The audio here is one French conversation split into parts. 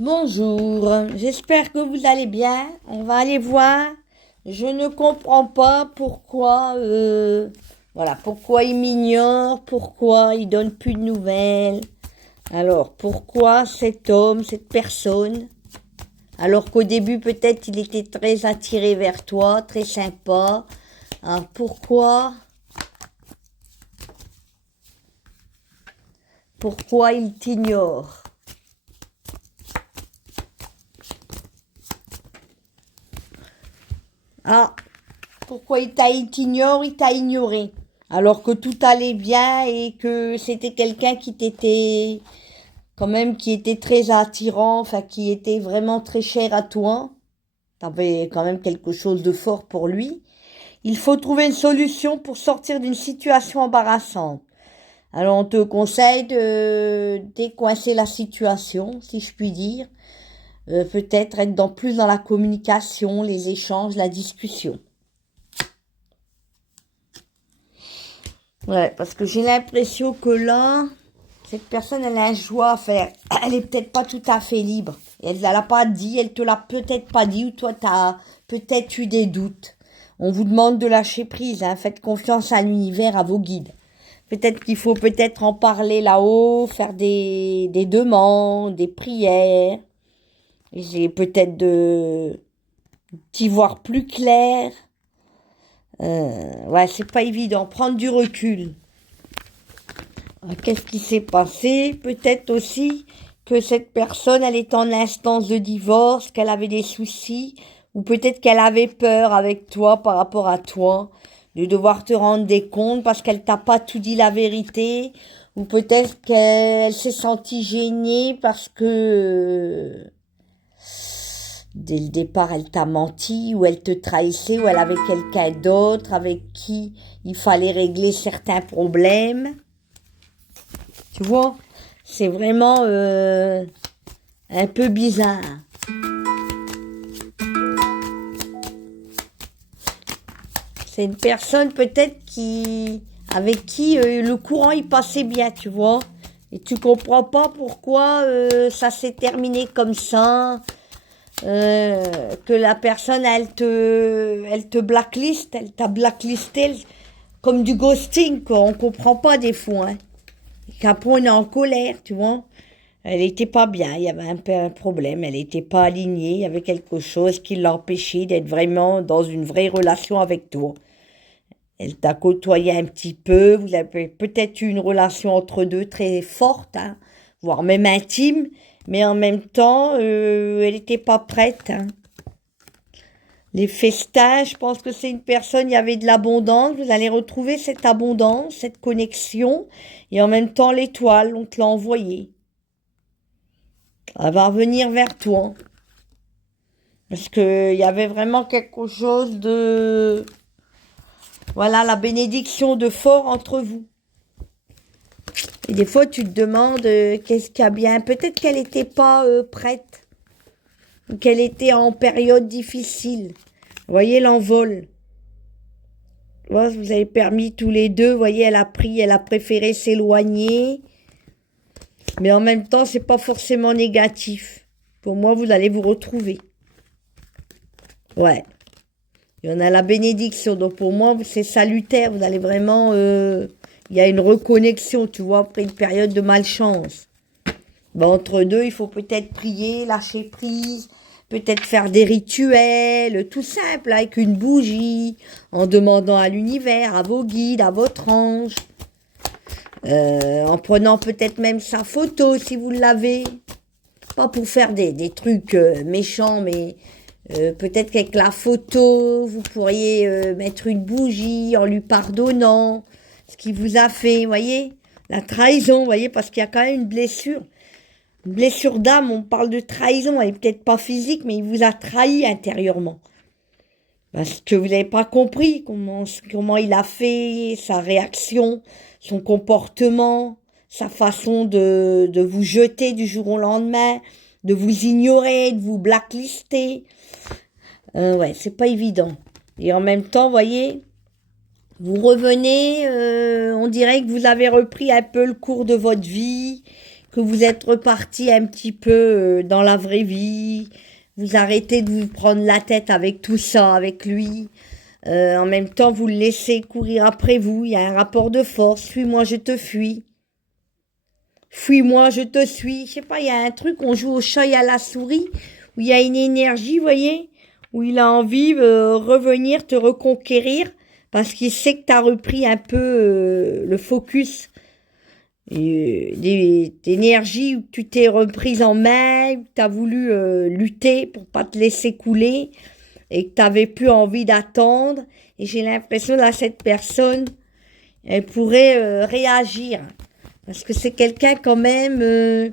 Bonjour, j'espère que vous allez bien. On va aller voir. Je ne comprends pas pourquoi, pourquoi il m'ignore, pourquoi il donne plus de nouvelles. Alors, pourquoi cet homme, cette personne, alors qu'au début peut-être il était très attiré vers toi, très sympa. Alors, pourquoi il t'ignore? Ah, pourquoi il t'ignore, il t'a ignoré. Alors que tout allait bien et que c'était quelqu'un qui t'était quand même, qui était très attirant, enfin qui était vraiment très cher à toi. T'avais quand même quelque chose de fort pour lui. Il faut trouver une solution pour sortir d'une situation embarrassante. Alors on te conseille de décoincer la situation, si je puis dire. Peut-être être plus dans la communication, les échanges, la discussion. Ouais, parce que j'ai l'impression que là, cette personne, elle a un choix à faire. Elle est peut-être pas tout à fait libre. Et elle l'a pas dit, elle te l'a peut-être pas dit, ou toi, t'as peut-être eu des doutes. On vous demande de lâcher prise, hein. Faites confiance à l'univers, à vos guides. Peut-être qu'il faut peut-être en parler là-haut, faire des demandes, des prières. J'ai peut-être d'y voir plus clair. Ouais, c'est pas évident. Prendre du recul. Qu'est-ce qui s'est passé? Peut-être aussi que cette personne, elle est en instance de divorce, qu'elle avait des soucis, ou peut-être qu'elle avait peur avec toi par rapport à toi, de devoir te rendre des comptes parce qu'elle t'a pas tout dit la vérité, ou peut-être qu'elle s'est sentie gênée parce que dès le départ elle t'a menti, ou elle te trahissait, ou elle avait quelqu'un d'autre avec qui il fallait régler certains problèmes. Tu vois, c'est vraiment un peu bizarre. C'est une personne peut-être avec qui le courant il passait bien, tu vois. Et tu comprends pas pourquoi ça s'est terminé comme ça. Que la personne elle te blacklist, elle t'a blacklisté comme du ghosting quoi. On comprend pas des fois. Hein. Qu'après on est en colère, tu vois. Elle était pas bien, il y avait un peu un problème, elle était pas alignée, il y avait quelque chose qui l'empêchait d'être vraiment dans une vraie relation avec toi. Elle t'a côtoyé un petit peu, vous avez peut-être eu une relation entre deux très forte, hein, voire même intime, mais en même temps, elle n'était pas prête. Hein. Les festins, je pense que c'est une personne, il y avait de l'abondance, vous allez retrouver cette abondance, cette connexion, et en même temps l'étoile, on te l'a envoyée. Elle va revenir vers toi. Parce qu'il y avait vraiment quelque chose de... Voilà, la bénédiction de fort entre vous. Et des fois, tu te demandes qu'est-ce qu'il y a bien. Peut-être qu'elle n'était pas prête. Ou qu'elle était en période difficile. Vous voyez l'envol. Voilà, vous avez permis tous les deux. Vous voyez, elle a préféré s'éloigner. Mais en même temps, c'est pas forcément négatif. Pour moi, vous allez vous retrouver. Ouais. Il y en a la bénédiction. Donc pour moi, c'est salutaire. Vous allez vraiment... il y a une reconnexion, tu vois, après une période de malchance. Ben, entre deux, il faut peut-être prier, lâcher prise, peut-être faire des rituels, tout simple, avec une bougie, en demandant à l'univers, à vos guides, à votre ange, en prenant peut-être même sa photo si vous l'avez. Pas pour faire des trucs méchants, mais peut-être qu'avec la photo, vous pourriez mettre une bougie en lui pardonnant ce qu'il vous a fait, vous voyez. La trahison, vous voyez, parce qu'il y a quand même une blessure. Une blessure d'âme, on parle de trahison, elle est peut-être pas physique, mais il vous a trahi intérieurement. Parce que vous n'avez pas compris comment il a fait, sa réaction, son comportement, sa façon de vous jeter du jour au lendemain, de vous ignorer, de vous blacklister. Ouais, c'est pas évident. Et en même temps, voyez, vous revenez, on dirait que vous avez repris un peu le cours de votre vie, que vous êtes reparti un petit peu dans la vraie vie, vous arrêtez de vous prendre la tête avec tout ça, avec lui. En même temps, vous le laissez courir après vous. Il y a un rapport de force. Fuis-moi, je te fuis. Fuis-moi, je te suis. Je sais pas, il y a un truc, on joue au chat et à la souris, où il y a une énergie, vous voyez, où il a envie de revenir, te reconquérir, parce qu'il sait que tu as repris un peu le focus d'énergie, où tu t'es reprise en main, où tu as voulu lutter pour pas te laisser couler, et que tu n'avais plus envie d'attendre. Et j'ai l'impression, là, cette personne, elle pourrait réagir. Parce que c'est quelqu'un quand même...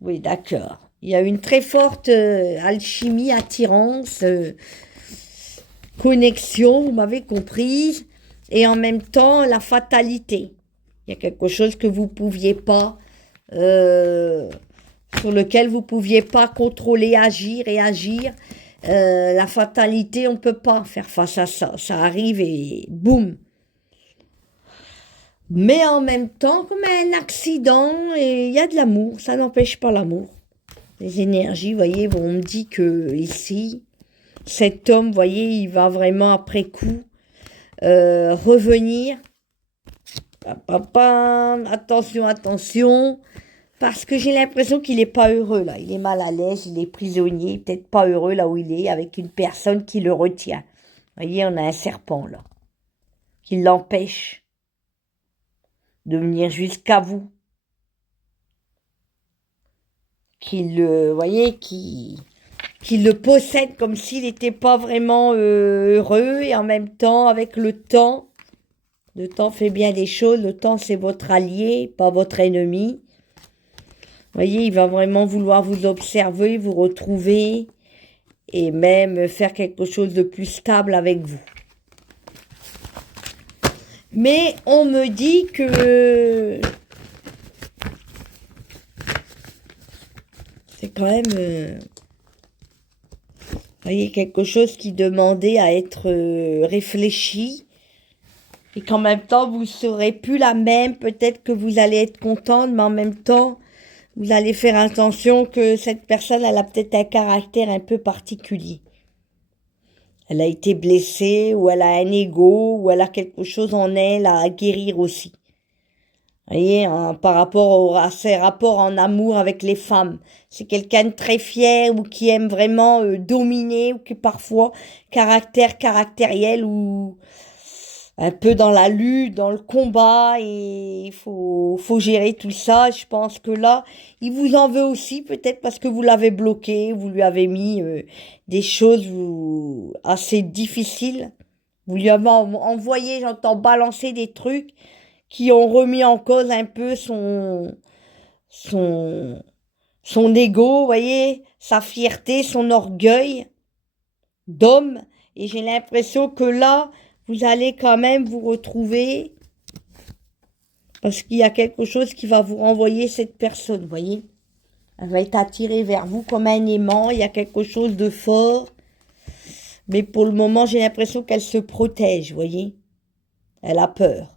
oui, d'accord. Il y a une très forte alchimie, attirance, connexion, vous m'avez comprise. Et en même temps, la fatalité. Il y a quelque chose que vous pouviez pas... sur lequel vous pouviez pas contrôler, agir, réagir. La fatalité, on peut pas faire face à ça. Ça arrive et boum. Mais en même temps, comme un accident, et il y a de l'amour, ça n'empêche pas l'amour. Les énergies, vous voyez, on me dit que ici, cet homme, vous voyez, il va vraiment après coup revenir. Attention, attention, parce que j'ai l'impression qu'il n'est pas heureux là. Il est mal à l'aise, il est prisonnier, peut-être pas heureux là où il est, avec une personne qui le retient. Vous voyez, on a un serpent là, qui l'empêche de venir jusqu'à vous, voyez, qui le possède comme s'il n'était pas vraiment heureux, et en même temps, avec le temps fait bien des choses, le temps c'est votre allié, pas votre ennemi. Voyez, il va vraiment vouloir vous observer, vous retrouver, et même faire quelque chose de plus stable avec vous. Mais on me dit que c'est quand même, voyez, quelque chose qui demandait à être réfléchi, et qu'en même temps, vous ne serez plus la même. Peut-être que vous allez être contente, mais en même temps, vous allez faire attention que cette personne, elle a peut-être un caractère un peu particulier. Elle a été blessée, ou elle a un ego, ou elle a quelque chose en elle à guérir aussi. Vous voyez, par rapport à ses rapports en amour avec les femmes. C'est quelqu'un de très fier, ou qui aime vraiment dominer, ou qui parfois caractériel, ou un peu dans la lutte, dans le combat, et il faut gérer tout ça. Je pense que là, il vous en veut aussi, peut-être parce que vous l'avez bloqué, vous lui avez mis des choses assez difficiles. Vous lui avez envoyé, j'entends balancer des trucs qui ont remis en cause un peu son ego, vous voyez, sa fierté, son orgueil d'homme. Et j'ai l'impression que là, vous allez quand même vous retrouver, parce qu'il y a quelque chose qui va vous renvoyer cette personne, vous voyez. Elle va être attirée vers vous comme un aimant, il y a quelque chose de fort. Mais pour le moment, j'ai l'impression qu'elle se protège, vous voyez. Elle a peur.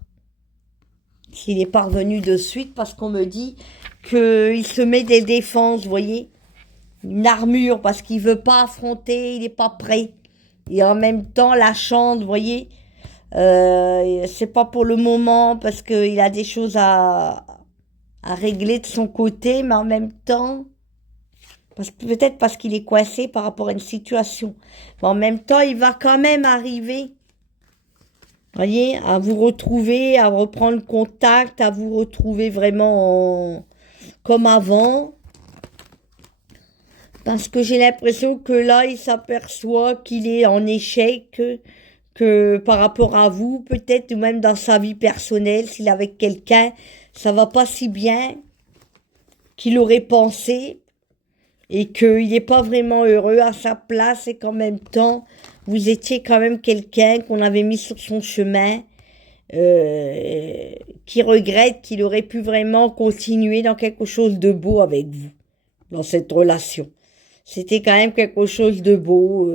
S'il est parvenu de suite, parce qu'on me dit qu'il se met des défenses, vous voyez. Une armure, parce qu'il veut pas affronter, il n'est pas prêt. Et en même temps, la chante, vous voyez. C'est pas pour le moment, parce qu'il a des choses à régler de son côté, mais en même temps, peut-être parce qu'il est coincé par rapport à une situation. Mais en même temps, il va quand même arriver, voyez, à vous retrouver, à reprendre contact, à vous retrouver vraiment comme avant. Parce que j'ai l'impression que là, il s'aperçoit qu'il est en échec, que par rapport à vous, peut-être, ou même dans sa vie personnelle, s'il est avec quelqu'un, ça va pas si bien qu'il aurait pensé, et qu'il n'est pas vraiment heureux à sa place, et qu'en même temps, vous étiez quand même quelqu'un qu'on avait mis sur son chemin, qui regrette qu'il aurait pu vraiment continuer dans quelque chose de beau avec vous, dans cette relation. C'était quand même quelque chose de beau,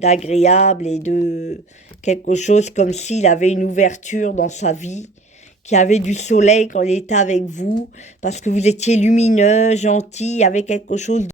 d'agréable, et de quelque chose comme s'il avait une ouverture dans sa vie qu'il y avait du soleil quand il était avec vous, parce que vous étiez lumineux, gentil, avec quelque chose